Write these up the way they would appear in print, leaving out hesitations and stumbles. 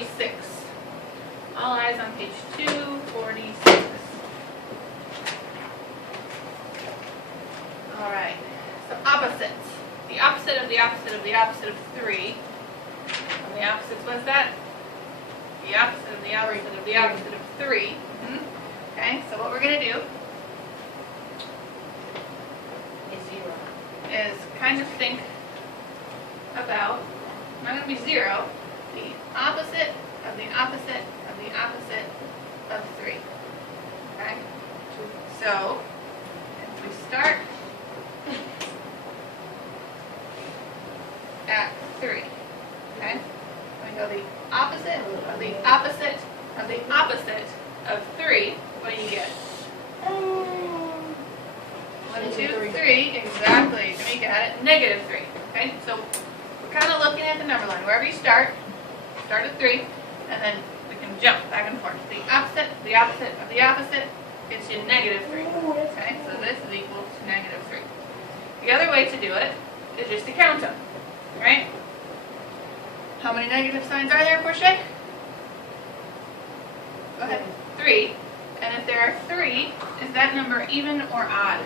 246. All eyes on page 246. All right. So opposites. The opposite of the opposite of the opposite of 3. And the opposites, what's that? The opposite of the opposite of the opposite of 3. Okay, so what we're going to do is kind of think about, not going to be 0, the opposite of the opposite of the opposite of 3. Okay? So, if we start at 3, okay? We go the opposite of the opposite of the opposite of 3. What do you get? 1, 2, 3. Exactly. Tamika had it. Negative 3. Okay? So we're kind of looking at the number line. Wherever you start at 3, and then we can jump back and forth. The opposite of the opposite of the opposite gets you negative 3. Okay? So this is equal to negative 3. The other way to do it is just to count them. Right? How many negative signs are there, Portia? Go ahead. 3. And if there are 3, is that number even or odd?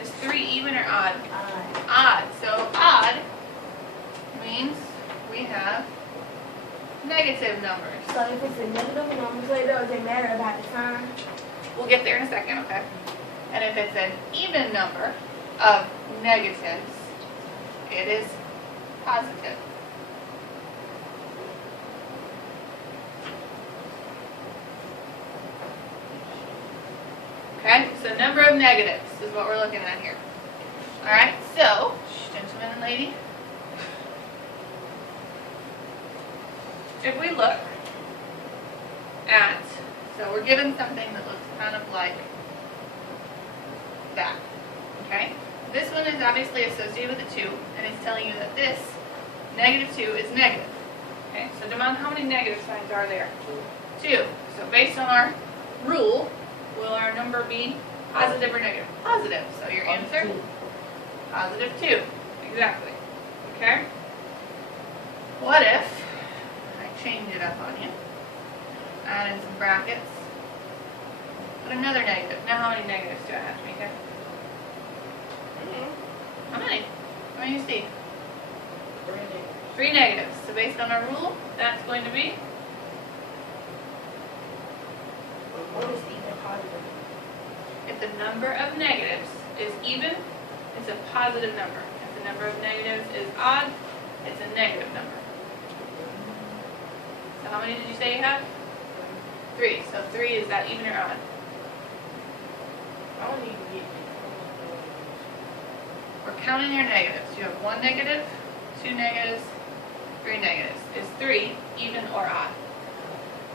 Is 3 even or odd? Odd. So odd means we have negative numbers. So if it's a negative number, so it doesn't matter about the sign? We'll get there in a second, okay? And if it's an even number of negatives, it is positive. Okay, so number of negatives is what we're looking at here. Alright, so, gentlemen and lady, if we look at, so we're given something that looks kind of like that. Okay, this one is obviously associated with a 2, and it's telling you that this negative 2 is negative. Okay, so Damon, how many negative signs are there? 2. So based on our rule, will our number be positive or negative? Positive. So your answer? Positive 2. Exactly. Okay? What if I change it up on you? Add in some brackets. Put another negative. Now how many negatives do I have to make it? How many? How many do you see? 3 negatives. So based on our rule, that's going to be? What is even positive? If the number of negatives is even, it's a positive number. If the number of negatives is odd, it's a negative number. So how many did you say you have? 3. So 3, is that even or odd? I don't even get it. We're counting your negatives. You have 1 negative, 2 negatives, 3 negatives. Is 3 even or odd?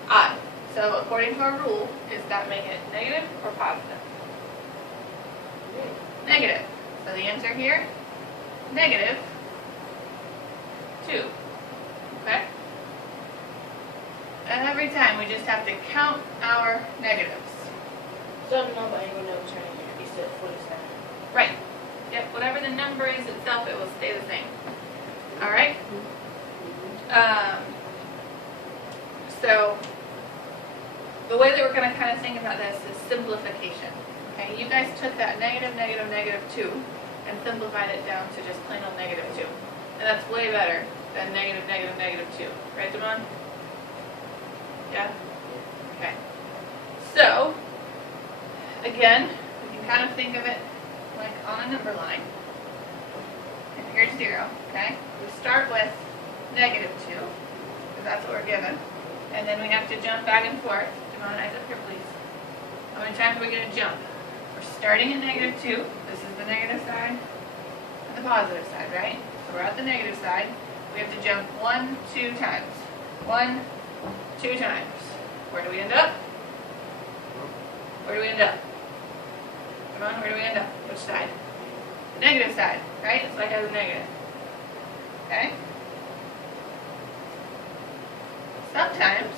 Odd. So according to our rule, does that make it negative or positive? Negative. So the answer here, negative 2. Okay? And every time we just have to count our negatives. So the number ain't gonna never change except for the sign. Right. Yep, whatever the number is itself, it will stay the same. Alright? So, the way that we're going to kind of think about this is simplification. Okay, you guys took that negative, negative, negative 2 and simplified it down to just plain old negative 2. And that's way better than negative, negative, negative 2. Right, Damon? Yeah? Okay. So, again, we can kind of think of it like on a number line. And here's 0, okay? We start with negative 2, because that's what we're given. And then we have to jump back and forth. Come on, eyes up here, please. How many times are we going to jump? We're starting at negative 2. This is the negative side and the positive side, right? So we're at the negative side. We have to jump 1, 2 times. 1, 2 times. Where do we end up? Where do we end up? Come on, where do we end up? Which side? The negative side, right? It's like as a negative. Okay? Sometimes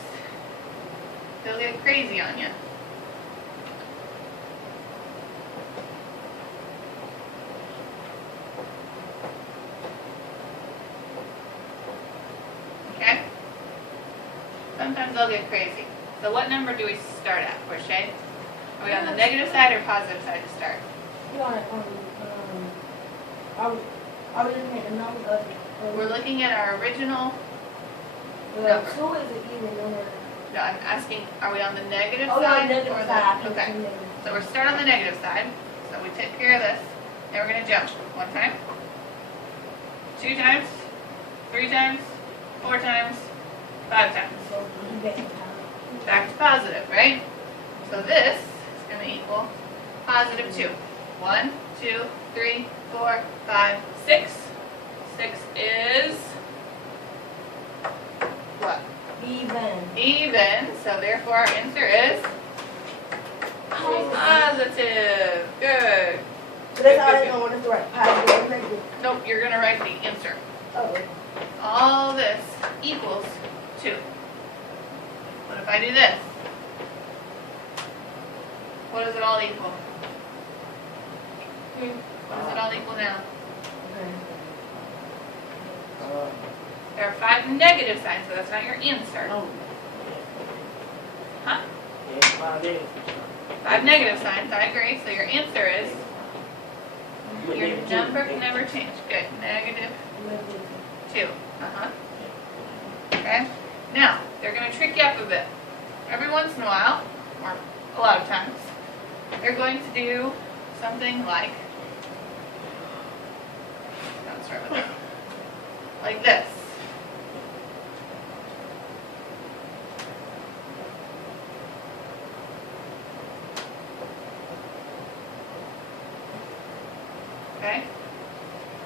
they'll get crazy on you. Okay? Sometimes they'll get crazy. So what number do we start at, Portia? Are we on the negative side or positive side to start? You want it on, I was looking at the numbers of We're looking at our original. well, 2 is an even number. No, I'm asking, are we on the negative Oh, side? no, negative or the- side. Okay. So we're start on the negative side. So we take care of this. And we're going to jump 1 time, 2 times, 3 times, 4 times, 5 times. So you get the time. Back to positive, right? So this is going to equal positive 2. 1, 2, 3, 4, 5, 6. 6 is what? Even. So therefore our answer is positive. Good. So that's all they're going to write. Positive or negative. Nope, you're going to write the answer. Oh. All this equals 2. What if I do this? What does it all equal? What does it all equal now? There are 5 negative signs, so that's not your answer. Huh? 5 negative signs, I agree. So your answer is, your number can never change. Good. Negative 2. Okay? Now, they're going to trick you up a bit. Every once in a while, or a lot of times, they're going to do something like, let's start with that, like this. Okay?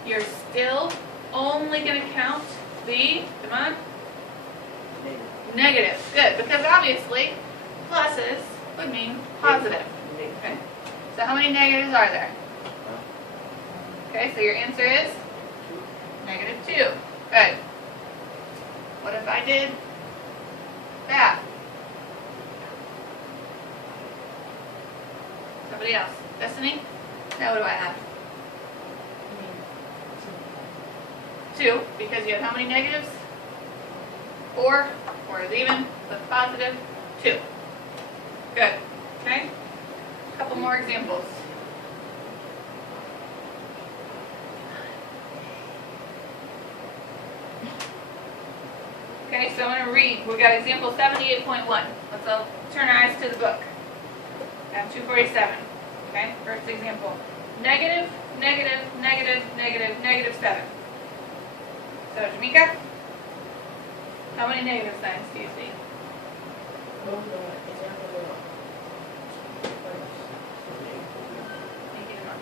You're still only going to count the, come on, negative. Good, because obviously pluses would mean positive. Okay? So how many negatives are there? Okay, so your answer is negative 2. Good. What if I did that? Somebody else. Destiny? Now what do I have? 2, because you have how many negatives? 4. 4 is even, so it's positive 2. Good. Okay? A couple more examples. Okay, so I'm going to read. We've got example 78.1. Let's all turn our eyes to the book. I have 247. Okay, first example. Negative, negative, negative, negative, negative 7. So, Jamaica, how many negative signs do you see? Thank you, Emma.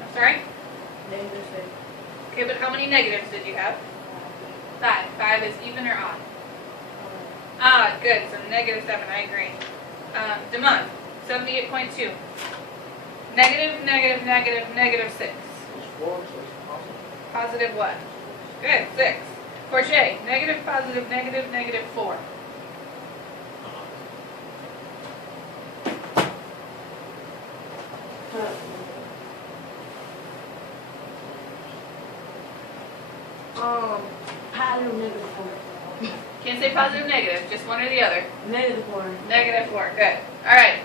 I'm sorry? Okay, but how many negatives did you have? 5. 5 is even or odd? Odd, good. So negative 7, I agree. Damon, 78.2. Negative, negative, negative, negative 6. Positive what? Good, 6. Portia, negative, positive, negative, negative 4. Positive, negative 4. Can't say positive, negative, just one or the other. Negative 4. Negative 4, good. Alright,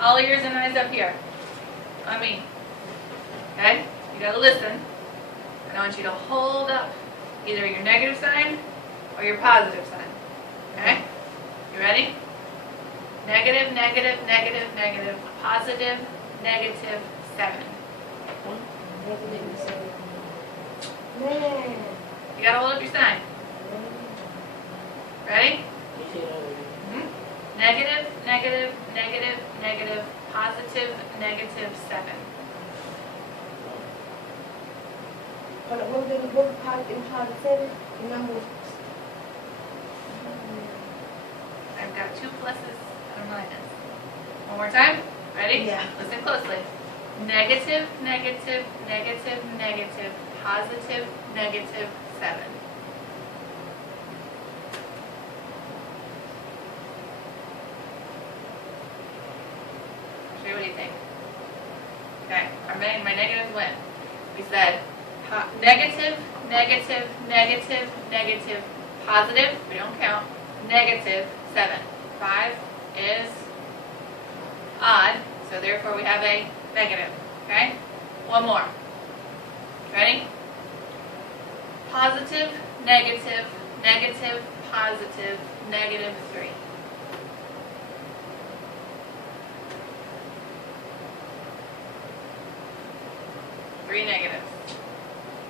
all ears and eyes up here. On me. Okay? You gotta listen. And I want you to hold up either your negative sign or your positive sign. Okay? You ready? Negative, negative, negative, negative, positive, negative 7. Negative 7. Man. You gotta hold up your sign. Ready? Negative, negative, negative, negative, positive, negative 7. Hold on, what was positive 7? The number. I've got 2 pluses and a minus. One more time. Ready? Yeah. Listen closely. Negative, negative, negative, negative, positive, negative 7. What do you think? Okay, my negatives win. We said negative, negative, negative, negative, positive, we don't count, negative 7. 5 is odd, so therefore we have a negative. Okay? One more. Ready? Positive, negative, negative, positive, negative 3. Three negatives.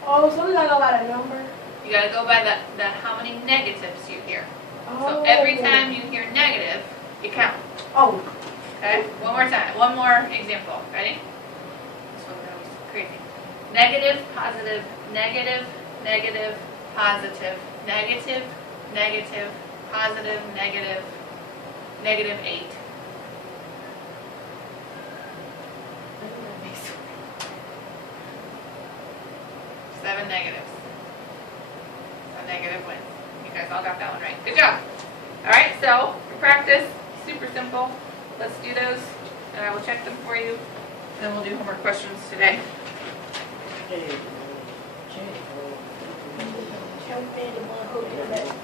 Oh, so we gotta go by the number? You gotta go by the how many negatives you hear. Oh. So every time you hear negative, you count. Oh. Okay? One more time. One more example. Ready? This one's gonna be crazy. Negative, positive, negative, negative, positive, negative, negative, positive, negative, negative 8. 7 negatives. So negative wins. You guys all got that one right. Good job. Alright, so for practice, super simple. Let's do those, and I will check them for you. And then we'll do homework questions today. Jump in the one who did that.